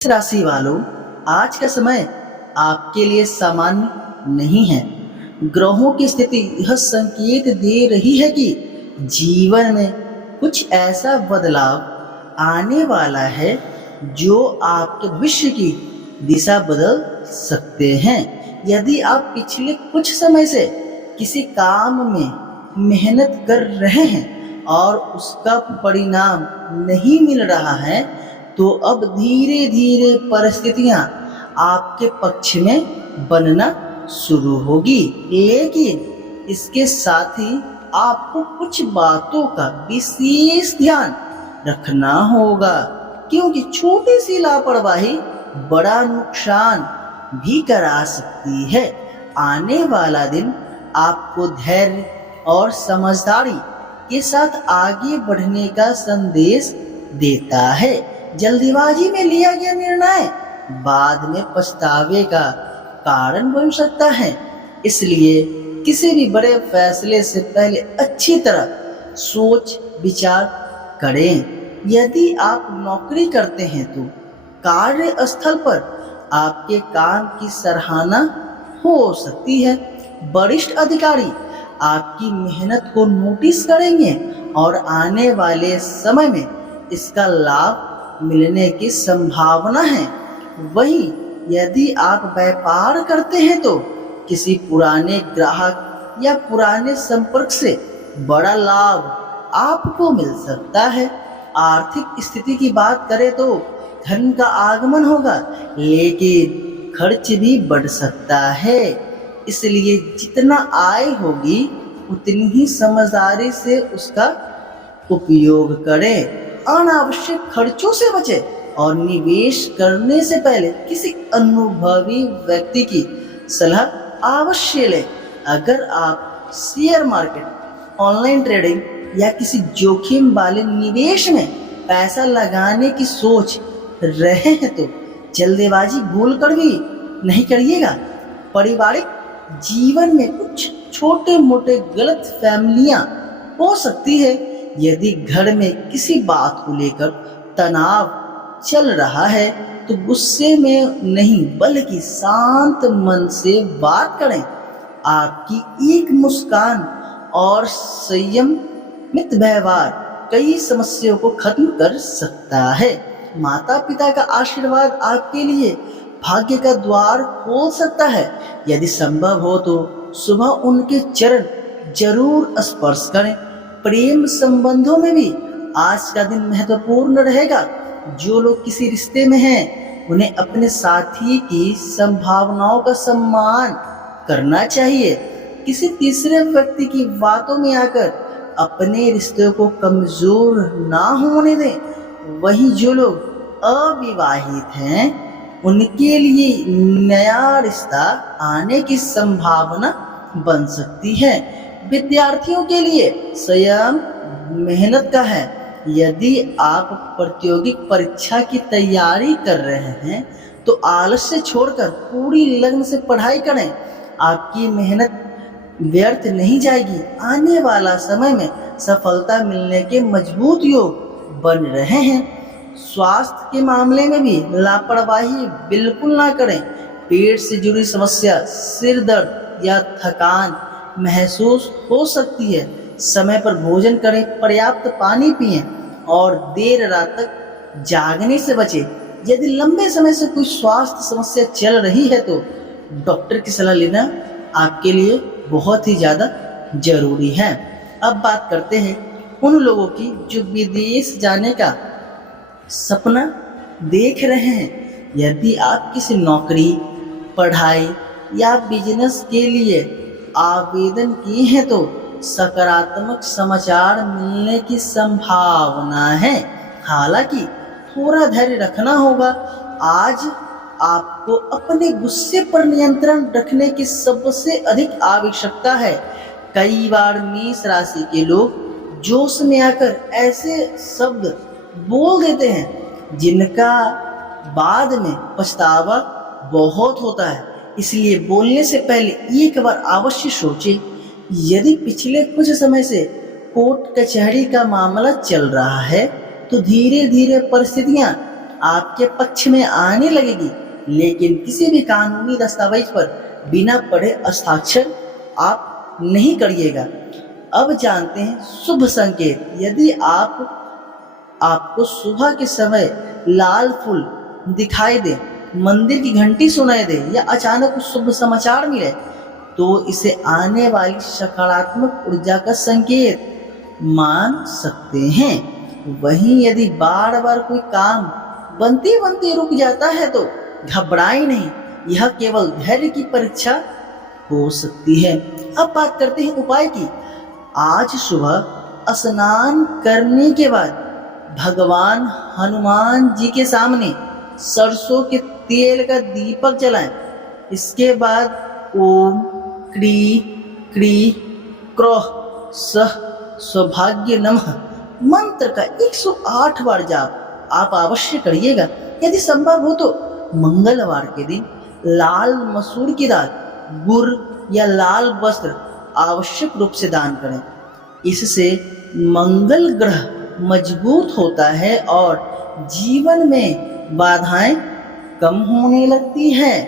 इस राशि वालों, आज का समय आपके लिए सामान्य नहीं है। ग्रहों की स्थिति यह संकेत दे रही है कि जीवन में कुछ ऐसा बदलाव आने वाला है जो आपके भविष्य की दिशा बदल सकते हैं। यदि आप पिछले कुछ समय से किसी काम में मेहनत कर रहे हैं और उसका परिणाम नहीं मिल रहा है, तो अब धीरे धीरे परिस्थितियां आपके पक्ष में बनना शुरू होगी। लेकिन इसके साथ ही आपको कुछ बातों का विशेष ध्यान रखना होगा, क्योंकि छोटी सी लापरवाही बड़ा नुकसान भी करा सकती है। आने वाला दिन आपको धैर्य और समझदारी के साथ आगे बढ़ने का संदेश देता है। जल्दीबाजी में लिया गया निर्णय बाद में पछतावे का कारण बन सकता है, इसलिए किसी भी बड़े फैसले से पहले अच्छी तरह सोच विचार करें। यदि आप नौकरी करते हैं तो कार्यस्थल पर आपके काम की सराहना हो सकती है। वरिष्ठ अधिकारी आपकी मेहनत को नोटिस करेंगे और आने वाले समय में इसका लाभ मिलने की संभावना है। वहीं यदि आप व्यापार करते हैं तो किसी पुराने ग्राहक या पुराने संपर्क से बड़ा लाभ आपको मिल सकता है। आर्थिक स्थिति की बात करें तो धन का आगमन होगा, लेकिन खर्च भी बढ़ सकता है, इसलिए जितना आय होगी उतनी ही समझदारी से उसका उपयोग करें। अनावश्यक खर्चों से बचें और निवेश करने से पहले किसी अनुभवी व्यक्ति की सलाह अवश्य लें। अगर आप शेयर मार्केट, ऑनलाइन ट्रेडिंग या किसी जोखिम वाले निवेश में पैसा लगाने की सोच रहे हैं तो जल्दबाजी भूलकर भी नहीं करिएगा। पारिवारिक जीवन में कुछ छोटे मोटे गलत फहमियां हो सकती है। यदि घर में किसी बात को लेकर तनाव चल रहा है तो गुस्से में नहीं बल्कि शांत मन से बात करें। आपकी एक मुस्कान और संयमित व्यवहार कई समस्याओं को खत्म कर सकता है। माता पिता का आशीर्वाद आपके लिए भाग्य का द्वार खोल सकता है। यदि संभव हो तो सुबह उनके चरण जरूर स्पर्श करें। प्रेम संबंधों में भी आज का दिन महत्वपूर्ण रहेगा। जो लोग किसी रिश्ते में हैं उन्हें अपने साथी की संभावनाओं का सम्मान करना चाहिए। किसी तीसरे व्यक्ति की बातों में आकर अपने रिश्ते को कमजोर ना होने दें। वहीं जो लोग अविवाहित हैं उनके लिए नया रिश्ता आने की संभावना बन सकती है। विद्यार्थियों के लिए स्वयं मेहनत का है। यदि आप प्रतियोगिक परीक्षा की तैयारी कर रहे हैं तो आलस्य छोड़कर पूरी लगन से पढ़ाई करें। आपकी मेहनत व्यर्थ नहीं जाएगी। आने वाला समय में सफलता मिलने के मजबूत योग बन रहे हैं। स्वास्थ्य के मामले में भी लापरवाही बिल्कुल ना करें। पेट से जुड़ी समस्या, सिर दर्द या थकान महसूस हो सकती है। समय पर भोजन करें, पर्याप्त पानी पिएं और देर रात तक जागने से बचें। यदि लंबे समय से कोई स्वास्थ्य समस्या चल रही है तो डॉक्टर की सलाह लेना आपके लिए बहुत ही ज़्यादा जरूरी है। अब बात करते हैं उन लोगों की जो विदेश जाने का सपना देख रहे हैं। यदि आप किसी नौकरी, पढ़ाई या बिजनेस के लिए आवेदन किए हैं तो सकारात्मक समाचार मिलने की संभावना है। हालांकि थोड़ा धैर्य रखना होगा। आज आपको अपने गुस्से पर नियंत्रण रखने की सबसे अधिक आवश्यकता है। कई बार मेष राशि के लोग जोश में आकर ऐसे शब्द बोल देते हैं जिनका बाद में पछतावा बहुत होता है, इसलिए बोलने से पहले एक बार अवश्य सोचें। यदि पिछले कुछ समय से कोर्ट कचहरी का मामला चल रहा है तो धीरे धीरे परिस्थितियां आपके पक्ष में आने लगेगी, लेकिन किसी भी कानूनी दस्तावेज पर बिना पढ़े हस्ताक्षर आप नहीं करिएगा। अब जानते हैं शुभ संकेत। यदि आपको सुबह के समय लाल फूल दिखाई दे, मंदिर की घंटी सुनाई दे या अचानक कुछ शुभ समाचार मिले, तो इसे आने वाली सकारात्मक ऊर्जा का संकेत मान सकते हैं। वहीं यदि बार बार कोई काम बनते बनते रुक जाता है तो घबराएं नहीं, यह केवल धैर्य की परीक्षा हो सकती है। अब बात करते हैं उपाय की। आज सुबह स्नान करने के बाद भगवान हनुमान जी के सामने सरसों के तेल का दीपक जलाएं। इसके बाद ओम क्री क्री क्रोह सह सौभाग्य नमः मंत्र का 108 बार जाप आप अवश्य करिएगा। यदि संभव हो तो मंगलवार के दिन लाल मसूर की दाल, गुड़ या लाल वस्त्र आवश्यक रूप से दान करें। इससे मंगल ग्रह मजबूत होता है और जीवन में बाधाएं कम होने लगती हैं।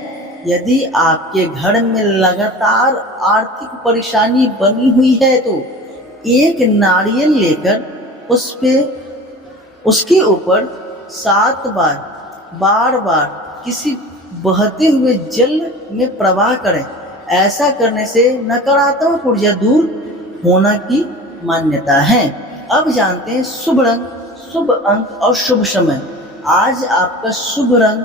यदि आपके घर में लगातार आर्थिक परेशानी बनी हुई है तो एक नारियल लेकर उसके ऊपर 7 बार किसी बहते हुए जल में प्रवाह करें। ऐसा करने से नकारात्मक ऊर्जा दूर होना की मान्यता है। अब जानते हैं शुभ रंग, शुभ अंक और शुभ समय। आज आपका शुभ रंग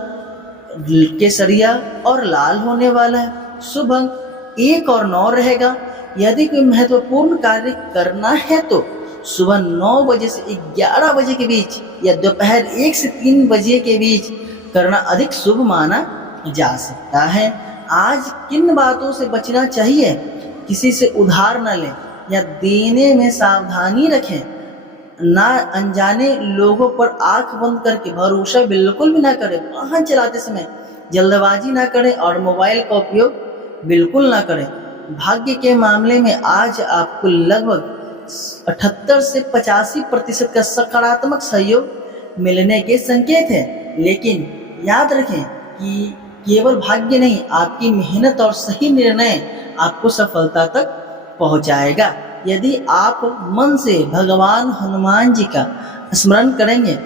केसरिया और लाल होने वाला है। शुभ अंक 1 और 9 रहेगा। यदि कोई महत्वपूर्ण कार्य करना है तो सुबह 9 बजे से 11 बजे के बीच या दोपहर 1 से 3 बजे के बीच करना अधिक शुभ माना जा सकता है। आज किन बातों से बचना चाहिए? किसी से उधार न लें या देने में सावधानी रखें। ना अनजाने लोगों पर आंख बंद करके भरोसा बिल्कुल भी ना करें। वाहन चलाते समय जल्दबाजी ना करें और मोबाइल का उपयोग बिल्कुल ना करें। भाग्य के मामले में आज आपको लगभग 78 से 85% का सकारात्मक सहयोग मिलने के संकेत हैं। लेकिन याद रखें कि केवल भाग्य नहीं, आपकी मेहनत और सही निर्णय आपको सफलता तक पहुंचाएगा। यदि आप मन से भगवान हनुमान जी का स्मरण करेंगे,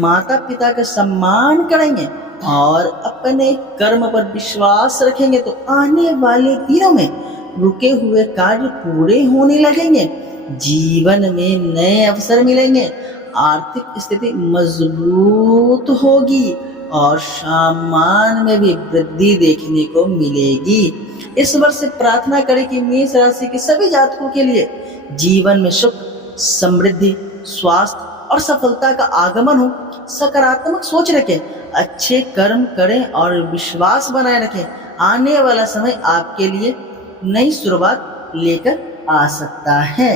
माता पिता का सम्मान करेंगे और अपने कर्म पर विश्वास रखेंगे तो आने वाले दिनों में रुके हुए कार्य पूरे होने लगेंगे। जीवन में नए अवसर मिलेंगे, आर्थिक स्थिति मजबूत होगी और सम्मान में भी वृद्धि देखने को मिलेगी। इस वर्ष से प्रार्थना करें कि मेष राशि के सभी जातकों के लिए जीवन में सुख, समृद्धि, स्वास्थ्य और सफलता का आगमन हो। सकारात्मक सोच रखें, अच्छे कर्म करें और विश्वास बनाए रखें। आने वाला समय आपके लिए नई शुरुआत लेकर आ सकता है।